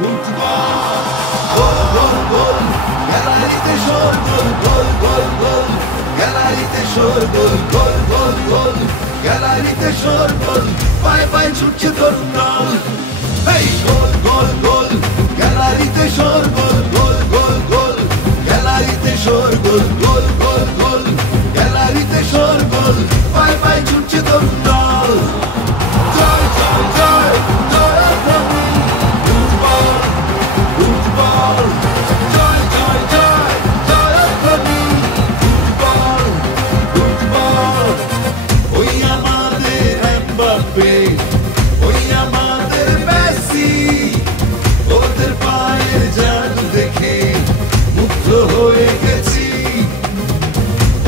football goal গোল গোল গ্যালারিতে শোরগোল গোল গোল গোল গ্যালারিতে শোরগোল গোল গোল গোল গ্যালারিতে শোরগোল পায়ে পায়ে ছুটছে তরুণ দল এই গোল গোল গোল গ্যালারিতে শোরগোল গোল গোল গোল গ্যালারিতে শোরগোল গোল গোল গোল গ্যালারিতে শোরগোল পায়ে পায়ে ছুটছে তরুণ দল জয় জয় জয় জয়ধ্বনি ফুটবল ফুটবল জয় জয় জয় জয়ধ্বনি ফুটবল ফুটবল ওই আমাদের এমবাপ্পে ওই আমাদের মেসি ওদের পায়ের জাদু দেখে মুগ্ধ হয়ে গেছি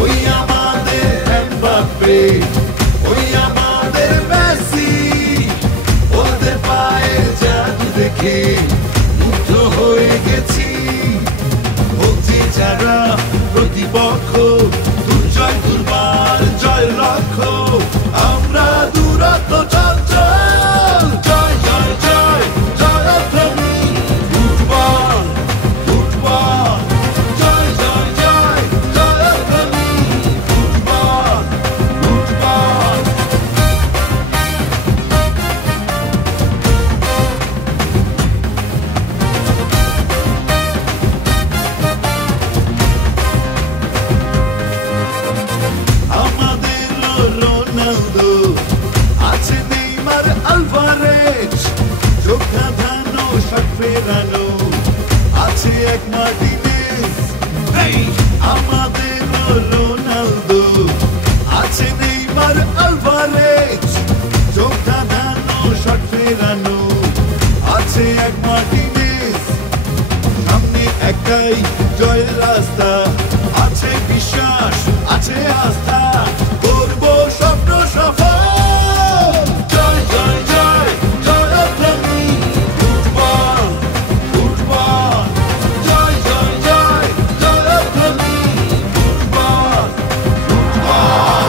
ওই আমাদের এমবাপ্পে ওই আমাদের মেসি ওদের পায়ের জাদু দেখে মুগ্ধ হয়ে গেছি বলছি যারা প্রতিপক্ষ দুর্জয় দুর্বার জয় লক্ষ্য আমরা দূরত্ব চঞ্চল জয় জয় জয় জয়ধ্বনি ফুটবল ফুটবল জয় জয় জয় জয়ধ্বনি ফুটবল ফুটবল আমাদের রোনালদো আছে নেইমার আলভারেজ যোদ্ধা ধানো শট ফেরানো আছে এক মার্টিনেজ আমাদের রোনালদো আছে নেইমার আলভারেজ যোদ্ধা ধানো শট ফেরানো আছে এক মার্টিনেজ সামনে একটাই জয়ের রাস্তা আছে বিশ্বাস আছে আস্থা করব স্বপ্ন সফল জয় জয় জয় জয়ধ্বনি ফুটবল ফুটবল জয় জয় জয় জয়ধ্বনি ফুটবল ফুটবল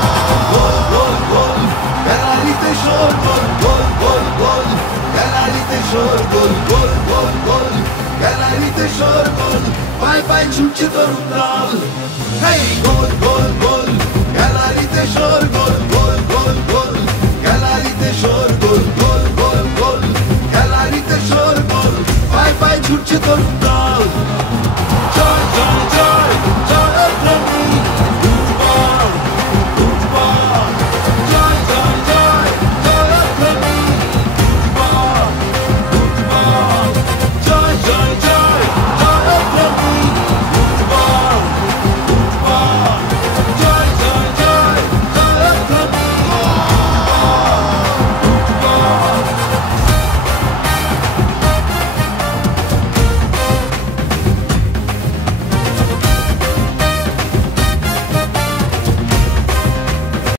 গোল গোল গোল গ্যালারিতে শোরগোল গোল গোল গোল গ্যালারিতে শোরগোল গোল গোল গোল গ্যালারিতে শোরগোল পায়ে পায়ে ছুটছে তরুণ দল এই গোল গোল গোল গ্যালারিতে শোরগোল গোল গোল গোল গ্যালারিতে শোরগোল গোল গোল গোল গ্যালারিতে শোরগোল পায়ে পায়ে ছুটছে তরুণ দল জয় জয় জয়